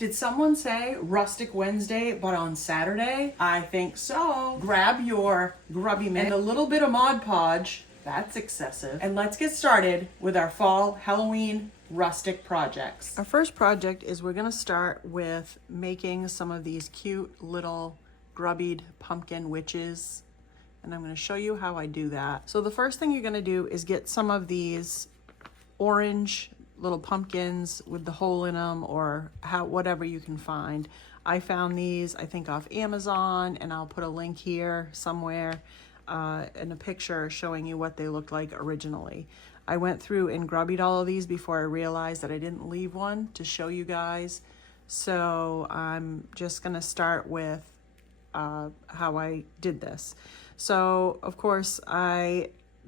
Did someone say Rustic Wednesday, but on Saturday? I think so. Grab your grubby mix and a little bit of Mod Podge. That's excessive. And let's get started with our fall Halloween rustic projects. Our first project is we're gonna start with making some of these cute little grubbied pumpkin witches. And I'm gonna show you how I do that. So the first thing you're gonna do is get some of these orange little pumpkins with the hole in them, or whatever you can find. I found these, I think, off Amazon, and I'll put a link here somewhere in a picture showing you what they looked like originally. I went through and grubbied all of these before I realized that I didn't leave one to show you guys. So I'm just gonna start with how I did this. So of course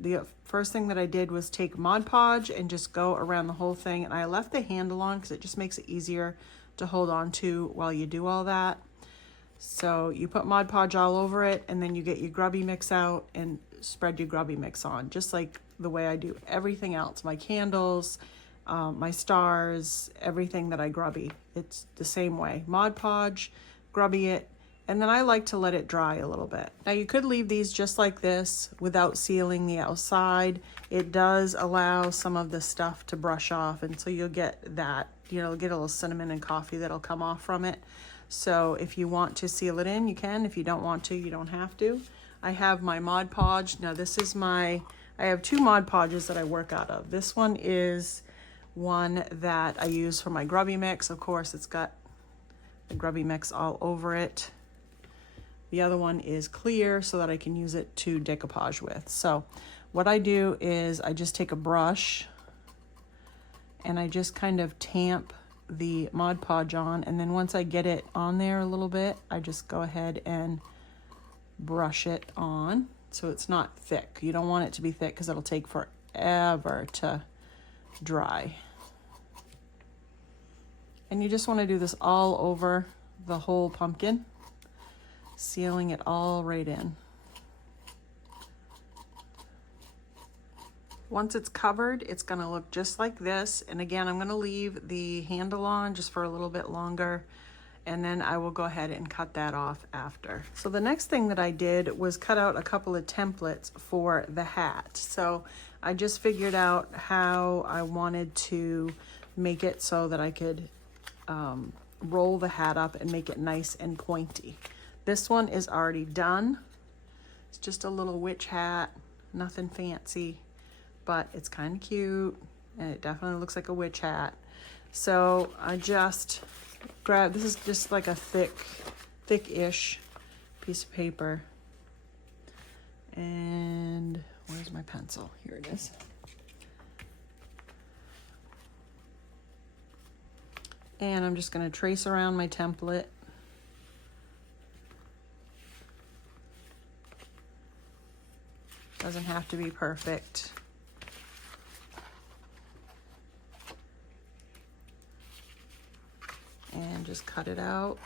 the first thing that I did was take Mod Podge and just go around the whole thing, and I left the handle on because it just makes it easier to hold on to while you do all that. So you put Mod Podge all over it, and then you get your grubby mix out and spread your grubby mix on, just like the way I do everything else. My candles, my stars, everything that I grubby, it's the same way. Mod Podge, grubby it, and then I like to let it dry a little bit. Now you could leave these just like this without sealing the outside. It does allow some of the stuff to brush off, and so you'll get that, get a little cinnamon and coffee that'll come off from it. So if you want to seal it in, you can. If you don't want to, you don't have to. I have my Mod Podge. Now this is I have two Mod Podges that I work out of. This one is one that I use for my grubby mix. Of course, it's got the grubby mix all over it. The other one is clear so that I can use it to decoupage with. So what I do is I just take a brush and I just kind of tamp the Mod Podge on, and then once I get it on there a little bit, I just go ahead and brush it on so it's not thick. You don't want it to be thick because it'll take forever to dry. And you just want to do this all over the whole pumpkin, sealing it all right in. Once it's covered, it's gonna look just like this. And again, I'm gonna leave the handle on just for a little bit longer, and then I will go ahead and cut that off after. So the next thing that I did was cut out a couple of templates for the hat. So I just figured out how I wanted to make it so that I could roll the hat up and make it nice and pointy. This one is already done. It's just a little witch hat, nothing fancy, but it's kind of cute, and it definitely looks like a witch hat. So I just grabbed, this is just like a thick-ish piece of paper. And where's my pencil? Here it is. And I'm just gonna trace around my template. Doesn't have to be perfect. And just cut it out.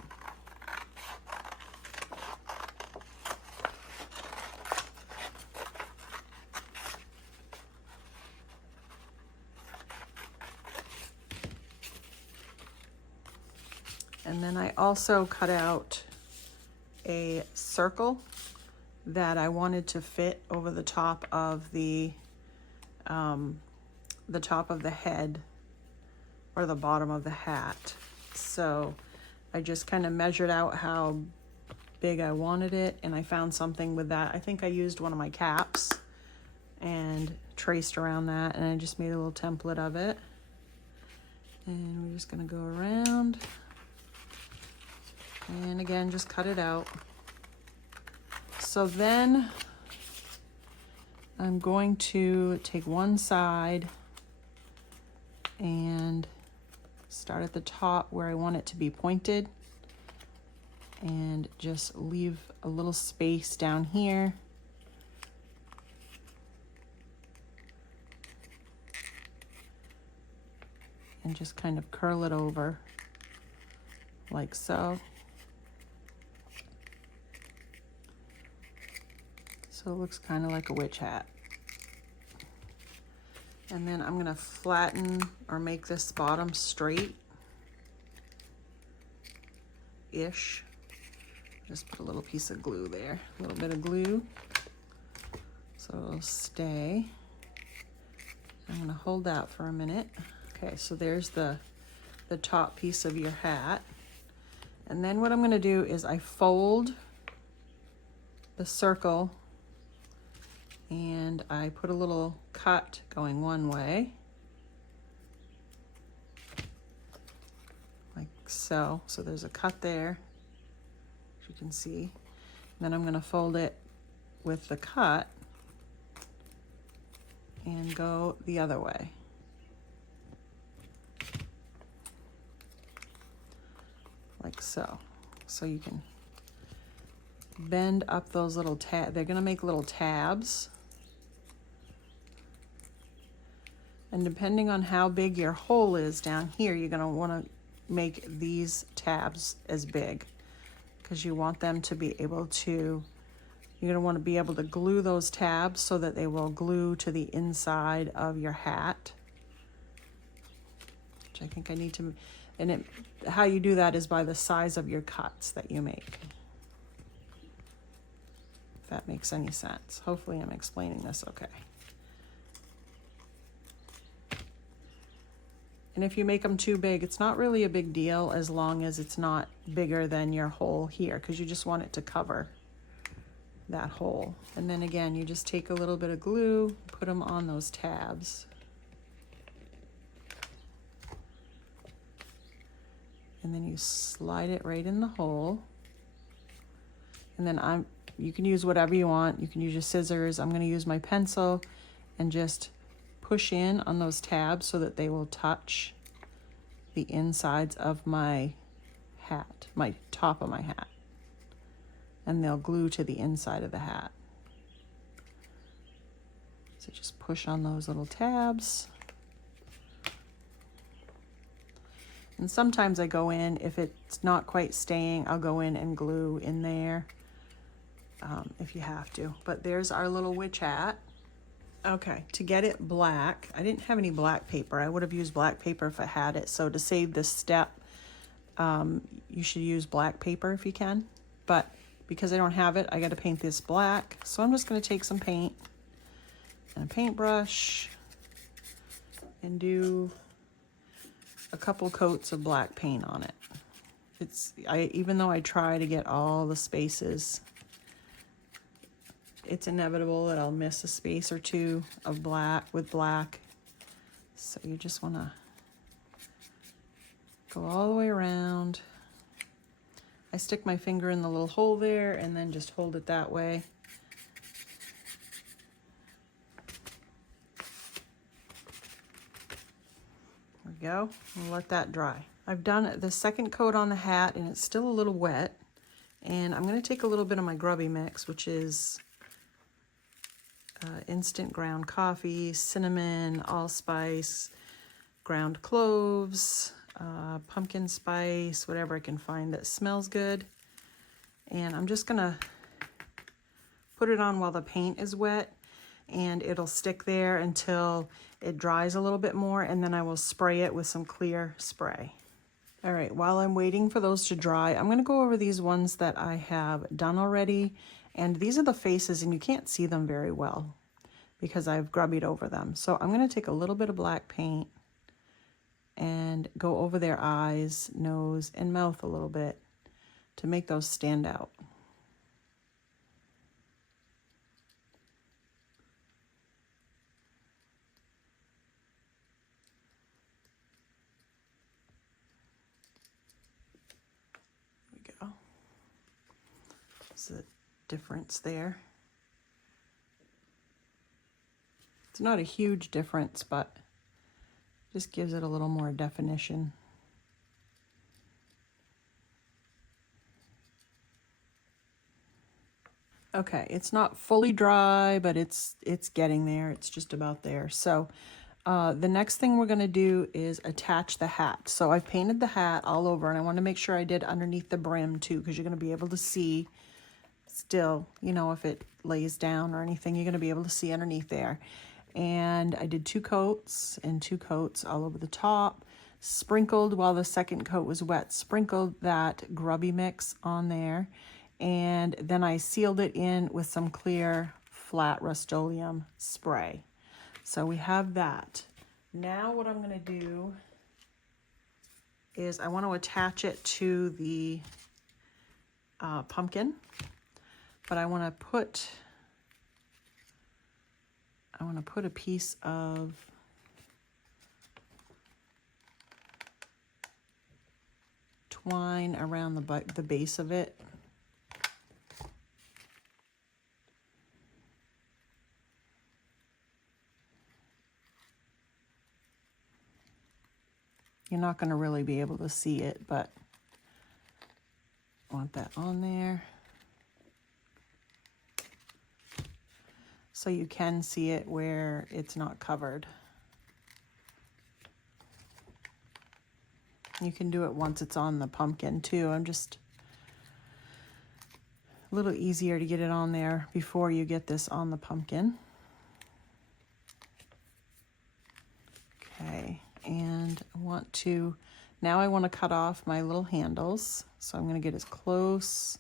And then I also cut out a circle that I wanted to fit over the top of the top of the head, or the bottom of the hat. So I just kind of measured out how big I wanted it, and I found something with that. I think I used one of my caps and traced around that, and I just made a little template of it. And we're just gonna go around, and again, just cut it out. So then I'm going to take one side and start at the top where I want it to be pointed, and just leave a little space down here. And just kind of curl it over like so. So it looks kind of like a witch hat. And then I'm gonna flatten or make this bottom straight. ish. Just put a little piece of glue there, a little bit of glue, so it'll stay. I'm gonna hold that for a minute. Okay, so there's the top piece of your hat. And then what I'm gonna do is I fold the circle and I put a little cut going one way, like so. So there's a cut there, as you can see. Then I'm gonna fold it with the cut and go the other way. Like so. So you can bend up those little tabs. They're gonna make little tabs. And depending on how big your hole is down here, you're gonna wanna make these tabs as big, because you want them to be able to, you're gonna wanna be able to glue those tabs so that they will glue to the inside of your hat. Which I think I need to, and how you do that is by the size of your cuts that you make. If that makes any sense. Hopefully I'm explaining this okay. And if you make them too big, it's not really a big deal as long as it's not bigger than your hole here, because you just want it to cover that hole. And then again, you just take a little bit of glue, put them on those tabs. And then you slide it right in the hole. And then you can use whatever you want. You can use your scissors. I'm gonna use my pencil and just push in on those tabs so that they will touch the insides of my hat, my top of my hat. And they'll glue to the inside of the hat. So just push on those little tabs. And sometimes I go in, if it's not quite staying, I'll go in and glue in there if you have to. But there's our little witch hat. Okay, to get it black, I didn't have any black paper. I would have used black paper if I had it. So to save this step, you should use black paper if you can. But because I don't have it, I got to paint this black. So I'm just going to take some paint and a paintbrush and do a couple coats of black paint on it. Even though I try to get all the spaces, it's inevitable that I'll miss a space or two of black with black. So you just want to go all the way around. I stick my finger in the little hole there and then just hold it that way. There we go. We'll let that dry. I've done the second coat on the hat and it's still a little wet. And I'm going to take a little bit of my grubby mix, which is instant ground coffee, cinnamon, allspice, ground cloves, pumpkin spice, whatever I can find that smells good. And I'm just gonna put it on while the paint is wet, and it'll stick there until it dries a little bit more, and then I will spray it with some clear spray. All right, while I'm waiting for those to dry, I'm gonna go over these ones that I have done already. And these are the faces, and you can't see them very well because I've grubbied over them. So I'm gonna take a little bit of black paint and go over their eyes, nose, and mouth a little bit to make those stand out. There we go. There's a difference there. It's not a huge difference, but just gives it a little more definition. Okay, it's not fully dry, but it's getting there. It's just about there. So the next thing we're gonna do is attach the hat. So I've painted the hat all over, and I want to make sure I did underneath the brim too, because you're gonna be able to see still, you know, if it lays down or anything, you're gonna be able to see underneath there. And I did 2 coats and 2 coats all over the top. sprinkled while the second coat was wet, sprinkled that grubby mix on there, and then I sealed it in with some clear flat Rustoleum spray. So we have that. Now what I'm going to do is I want to attach it to the pumpkin, but I want to put a piece of twine around the base of it. You're not going to really be able to see it, but I want that on there so you can see it where it's not covered. You can do it once it's on the pumpkin too. I'm just a little easier to get it on there before you get this on the pumpkin. Okay, and now I want to cut off my little handles. So I'm going to get as close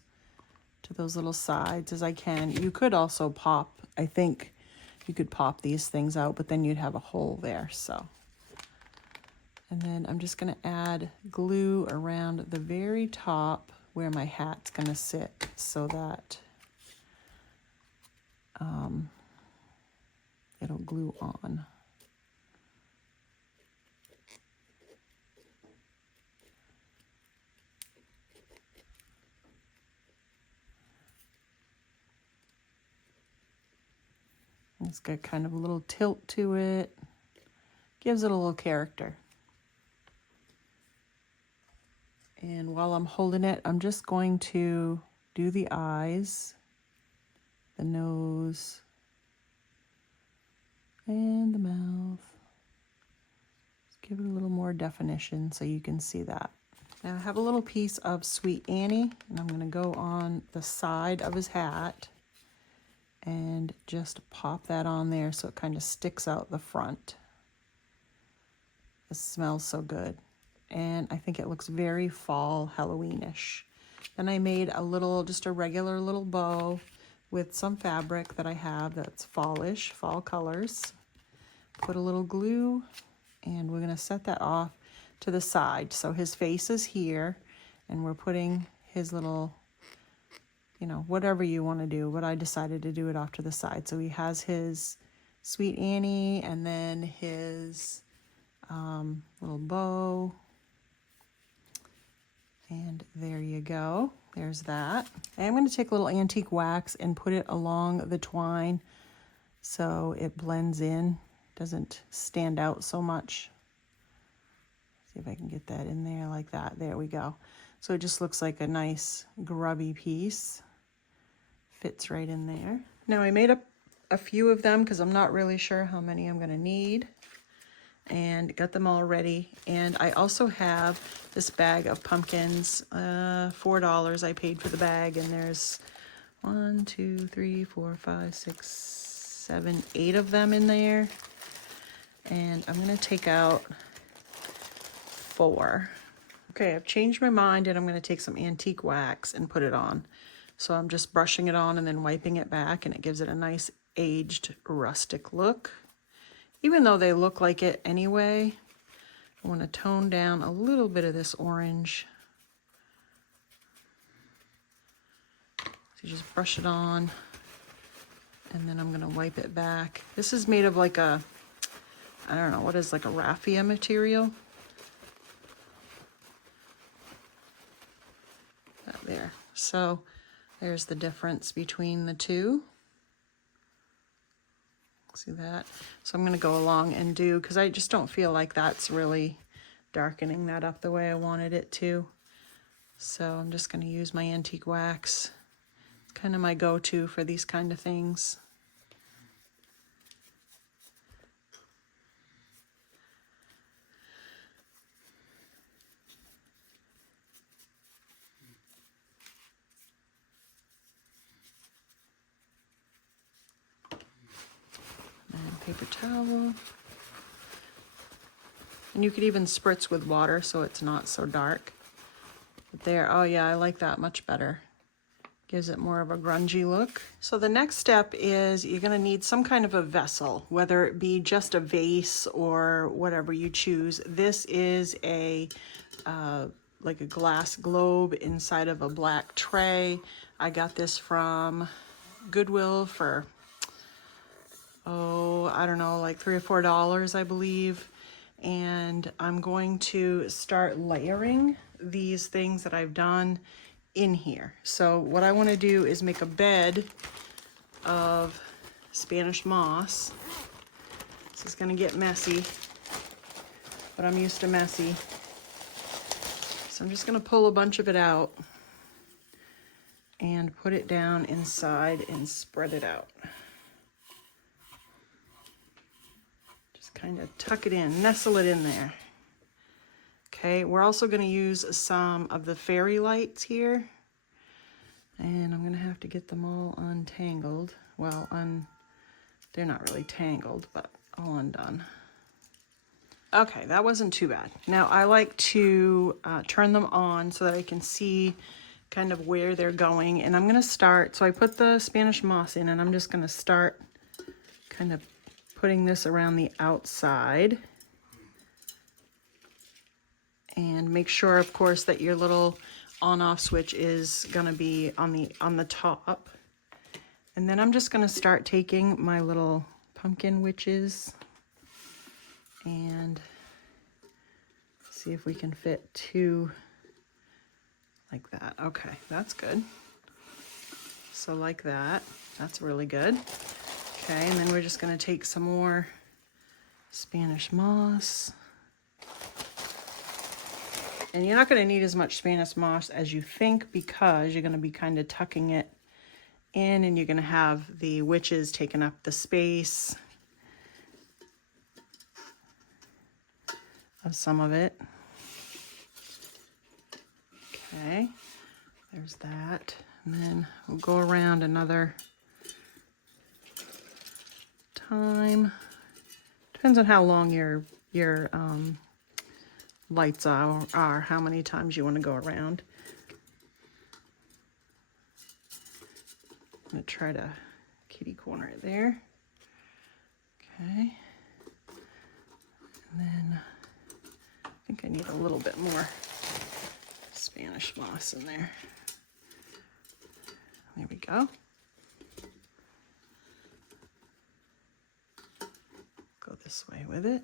to those little sides as I can. You could also pop, I think you could pop these things out, but then you'd have a hole there, so. And then I'm just going to add glue around the very top where my hat's going to sit so that it'll glue on. It's got kind of a little tilt to it. Gives it a little character. And while I'm holding it, I'm just going to do the eyes, the nose, and the mouth. Just give it a little more definition so you can see that. Now I have a little piece of Sweet Annie, and I'm going to go on the side of his hat and just pop that on there so it kind of sticks out the front. It smells so good. And I think it looks very fall Halloweenish. Then I made just a regular little bow with some fabric that I have that's fallish, fall colors. Put a little glue, and we're gonna set that off to the side. So his face is here, and we're putting his little, whatever you want to do, but I decided to do it off to the side. So he has his Sweet Annie, and then his little bow. And there you go. There's that. And I'm going to take a little antique wax and put it along the twine so it blends in, doesn't stand out so much. See if I can get that in there like that. There we go. So it just looks like a nice grubby piece. Fits right in there. Now I made up a few of them because I'm not really sure how many I'm going to need, and got them all ready. And I also have this bag of pumpkins, $4 I paid for the bag, and there's 1, 2, 3, 4, 5, 6, 7, 8 of them in there. And I'm gonna take out 4. Okay, I've changed my mind, and I'm gonna take some antique wax and put it on. So I'm just brushing it on and then wiping it back, and it gives it a nice aged rustic look. Even though they look like it anyway, I want to tone down a little bit of this orange. So you just brush it on, and then I'm going to wipe it back. This is made of like a, I don't know, what is like a raffia material? That there. So there's the difference between the two. See that? So I'm going to go along and do, because I just don't feel like that's really darkening that up the way I wanted it to. So I'm just going to use my antique wax. It's kind of my go-to for these kind of things. Paper towel. And you could even spritz with water so it's not so dark. But there, oh yeah, I like that much better. Gives it more of a grungy look. So the next step is you're gonna need some kind of a vessel, whether it be just a vase or whatever you choose. This is a like a glass globe inside of a black tray. I got this from Goodwill for, oh, I don't know, like $3 or $4, I believe. And I'm going to start layering these things that I've done in here. So what I want to do is make a bed of Spanish moss. This is going to get messy, but I'm used to messy. So I'm just going to pull a bunch of it out and put it down inside and spread it out. Just kind of tuck it in, nestle it in there. Okay, we're also going to use some of the fairy lights here. And I'm going to have to get them all untangled. Well, they're not really tangled, but all undone. Okay, that wasn't too bad. Now I like to turn them on so that I can see kind of where they're going. And I'm going to start, so I put the Spanish moss in and I'm just going to start kind of putting this around the outside. And make sure, of course, that your little on-off switch is gonna be on the top. And then I'm just gonna start taking my little pumpkin witches and see if we can fit two like that. Okay, that's good. So like that, that's really good. Okay, and then we're just gonna take some more Spanish moss. And you're not going to need as much Spanish moss as you think because you're going to be kind of tucking it in and you're going to have the witches taking up the space of some of it. Okay, there's that. And then we'll go around another time. Depends on how long your lights are, how many times you want to go around. I'm going to try to kitty corner it there. Okay. And then I think I need a little bit more Spanish moss in there. There we go. Go this way with it.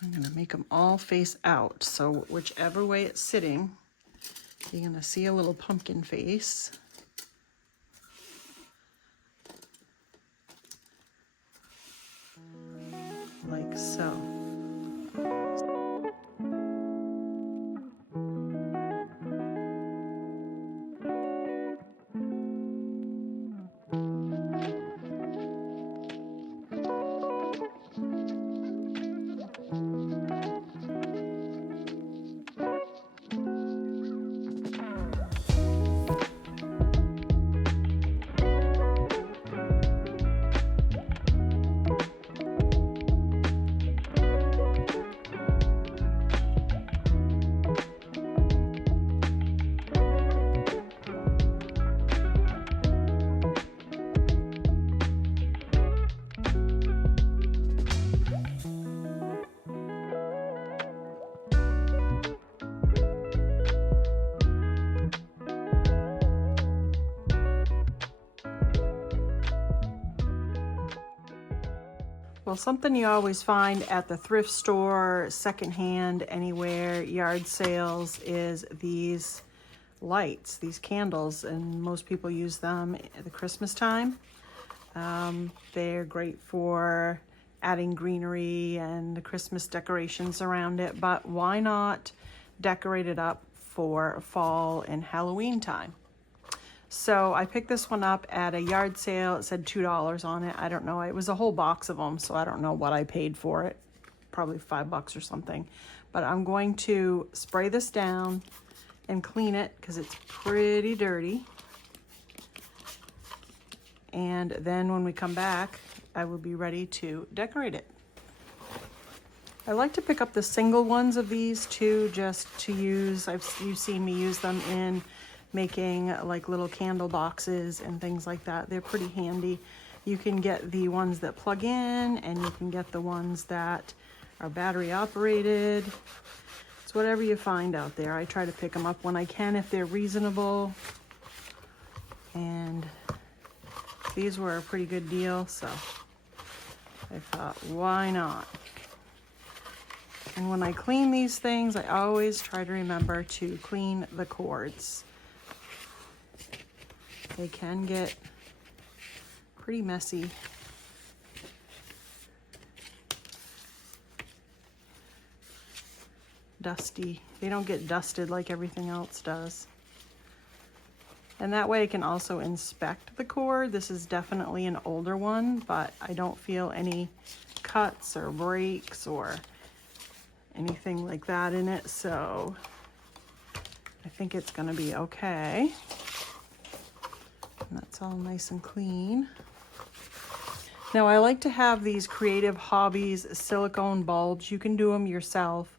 I'm going to make them all face out, so whichever way it's sitting, you're going to see a little pumpkin face. Like so. Well, something you always find at the thrift store, secondhand, anywhere, yard sales, is these lights, these candles, and most people use them at the Christmas time. They're great for adding greenery and the Christmas decorations around it, but why not decorate it up for fall and Halloween time? So I picked this one up at a yard sale. It said $2 on it. I don't know. It was a whole box of them, so I don't know what I paid for it. Probably $5 or something. But I'm going to spray this down and clean it because it's pretty dirty. And then when we come back, I will be ready to decorate it. I like to pick up the single ones of these too, just to use. You've seen me use them in making like little candle boxes and things like that. They're pretty handy. You can get the ones that plug in, and you can get the ones that are battery operated. It's whatever you find out there. I try to pick them up when I can if they're reasonable. And these were a pretty good deal, so I thought, why not? And when I clean these things, I always try to remember to clean the cords. They can get pretty messy. Dusty. They don't get dusted like everything else does. And that way I can also inspect the cord. This is definitely an older one, but I don't feel any cuts or breaks or anything like that in it, so I think it's gonna be okay. And that's all nice and clean. Now I like to have these Creative Hobbies silicone bulbs. You can do them yourself.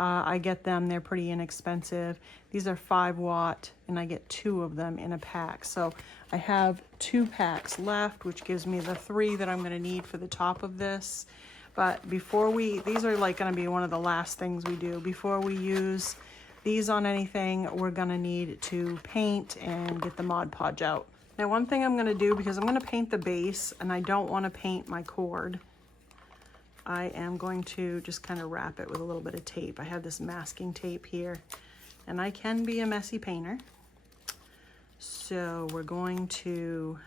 I get them, they're pretty inexpensive. These are 5 watt and I get 2 of them in a pack. So I have 2 packs left, which gives me the 3 that I'm gonna need for the top of this. But before these are like gonna be one of the last things we do. Before we use these on anything, we're gonna need to paint and get the Mod Podge out. Now one thing I'm gonna do, because I'm gonna paint the base and I don't wanna paint my cord, I am going to just kind of wrap it with a little bit of tape. I have this masking tape here, and I can be a messy painter. So we're going to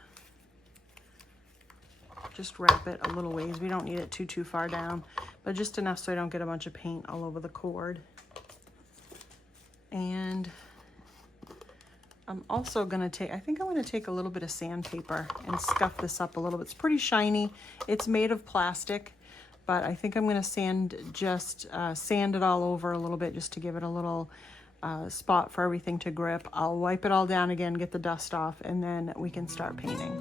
just wrap it a little ways. We don't need it too far down, but just enough so I don't get a bunch of paint all over the cord. And I'm also gonna take, I think I'm gonna take a little bit of sandpaper and scuff this up a little bit. It's pretty shiny. It's made of plastic, but I think I'm gonna sand it all over a little bit just to give it a little spot for everything to grip. I'll wipe it all down again, get the dust off, and then we can start painting.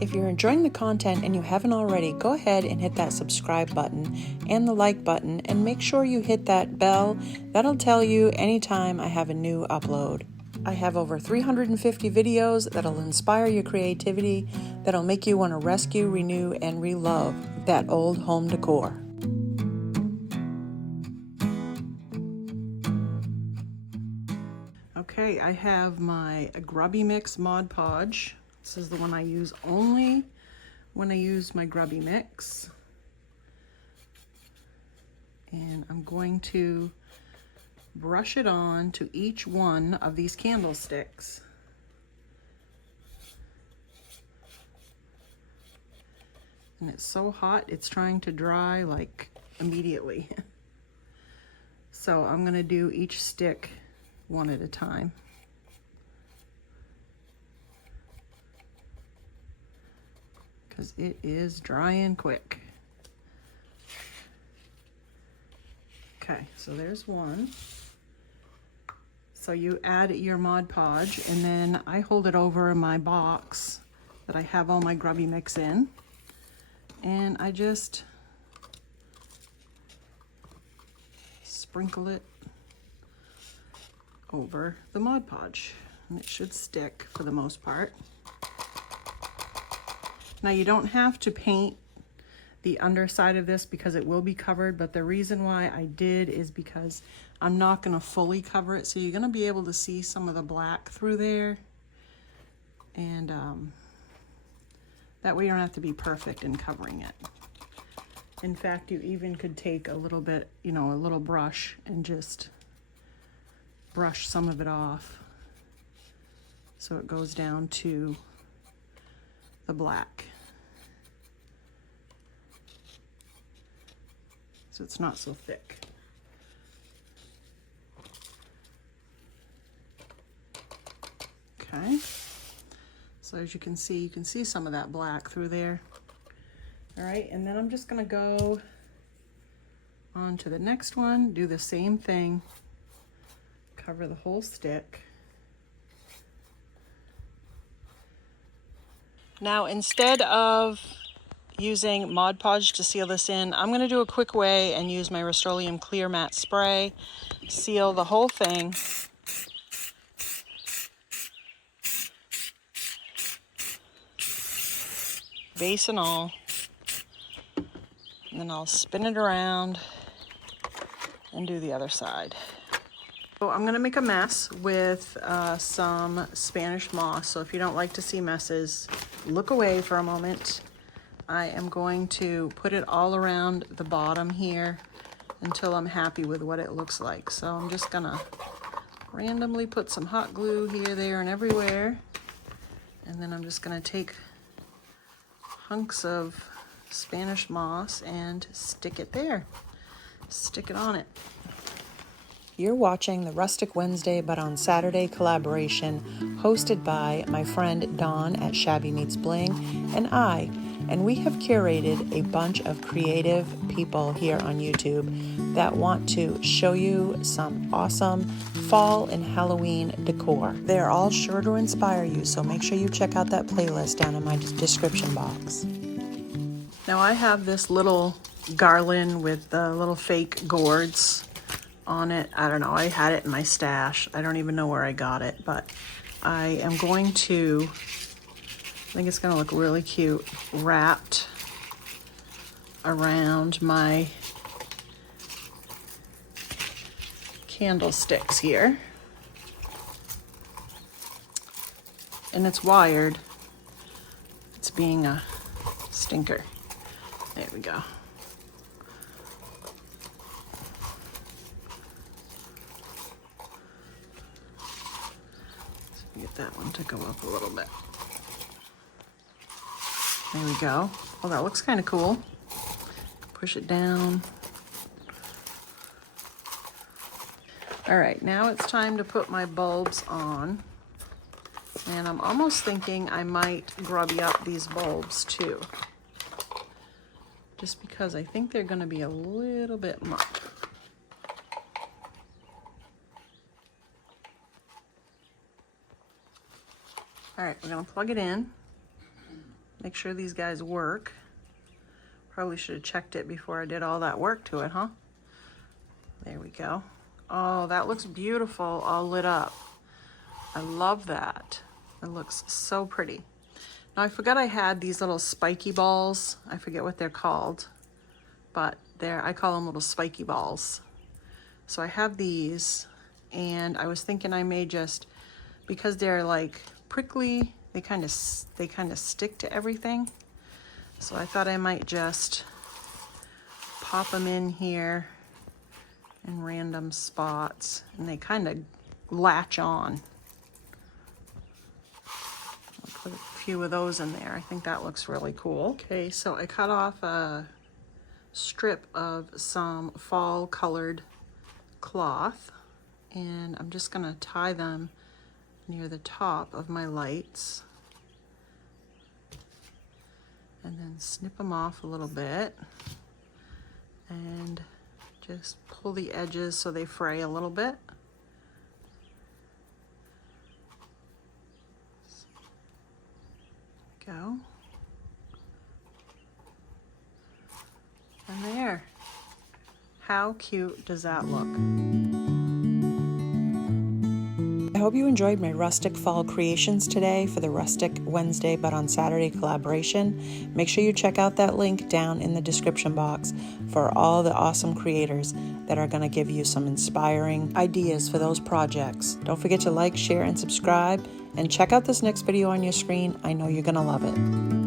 If you're enjoying the content and you haven't already, go ahead and hit that subscribe button and the like button, and make sure you hit that bell. That'll tell you anytime I have a new upload. I have over 350 videos that'll inspire your creativity, that'll make you want to rescue, renew, and re-love that old home decor. Okay, I have my Grubby Mix Mod Podge. This is the one I use only when I use my Grubby Mix. And I'm going to brush it on to each one of these candlesticks. And it's so hot, it's trying to dry like immediately. So I'm gonna do each stick one at a time. Because it is drying quick. Okay, so there's one. So you add your Mod Podge, and then I hold it over my box that I have all my Grubby Mix in, and I just sprinkle it over the Mod Podge, and it should stick for the most part. Now you don't have to paint the underside of this because it will be covered, but the reason why I did is because I'm not going to fully cover it, so you're going to be able to see some of the black through there, and that way you don't have to be perfect in covering it. In fact, you even could take a little bit, a little brush and just brush some of it off so it goes down to the black. So it's not so thick. Okay. So as you can see some of that black through there. All right, and then I'm just gonna go on to the next one, do the same thing, cover the whole stick. Now, instead of using Mod Podge to seal this in, I'm gonna do a quick way and use my Rustoleum Clear Matte Spray, seal the whole thing. Base and all. And then I'll spin it around and do the other side. So I'm gonna make a mess with some Spanish moss. So if you don't like to see messes, look away for a moment. I am going to put it all around the bottom here until I'm happy with what it looks like. So I'm just gonna randomly put some hot glue here, there, and everywhere. And then I'm just gonna take hunks of Spanish moss and stick it there. Stick it on it. You're watching the Rustic Wednesday but on Saturday collaboration hosted by my friend Dawn at Shabby Meets Bling and I. And we have curated a bunch of creative people here on YouTube that want to show you some awesome fall and Halloween decor. They're all sure to inspire you, so make sure you check out that playlist down in my description box. Now I have this little garland with the little fake gourds on it. I don't know, I had it in my stash. I don't even know where I got it, but I am going to, I think it's gonna look really cute, wrapped around my candlesticks here. And it's wired. It's being a stinker. There we go. So get that one to go up a little bit. There we go. Well, that looks kind of cool. Push it down. All right, now it's time to put my bulbs on. And I'm almost thinking I might grubby up these bulbs too. Just because I think they're gonna be a little bit much. All right, we're gonna plug it in. Make sure these guys work. Probably should have checked it before I did all that work to it, huh? There we go. Oh, that looks beautiful, all lit up. I love that. It looks so pretty. Now I forgot I had these little spiky balls. I forget what they're called, but I call them little spiky balls. So I have these, and I was thinking I may just, because they're like prickly, they kind of stick to everything. So I thought I might just pop them in here in random spots, and they kind of latch on. I'll put a few of those in there. I think that looks really cool. Okay, so I cut off a strip of some fall colored cloth, and I'm just gonna tie them near the top of my lights and then snip them off a little bit and just pull the edges so they fray a little bit. Go. And there. How cute does that look? I hope you enjoyed my rustic fall creations today for the Rustic Wednesday but on Saturday collaboration. Make sure you check out that link down in the description box for all the awesome creators that are going to give you some inspiring ideas for those projects. Don't forget to like, share, and subscribe, and check out this next video on your screen. I know you're going to love it.